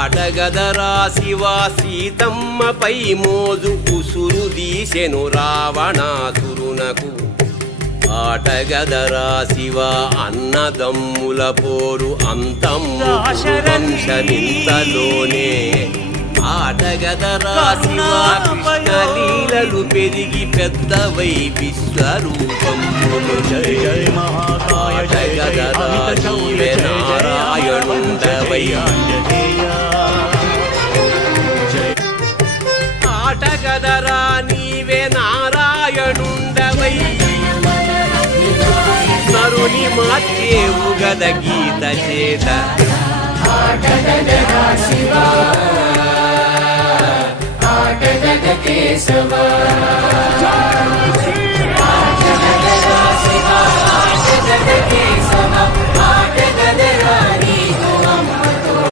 ఆటగదరా శివ సీతమ్మపై మోజు ఉసురు దీసెను రావణాసురునకు ఆటగదరా శివ అన్నదమ్ముల పోరు అంతము వంశమింతలోనే ఆటగదరా శివ కృష్ణలీలలు పెరిగి పెద్దవై విశ్వరూపములు ఆటగదరా నీవే నారాయణుండవై ఆటగదరా నీవే నారాయణుండవై నరుని మార్చేవు గద గీత చేత ఆటగదరా శివా ఆటగద కేశవా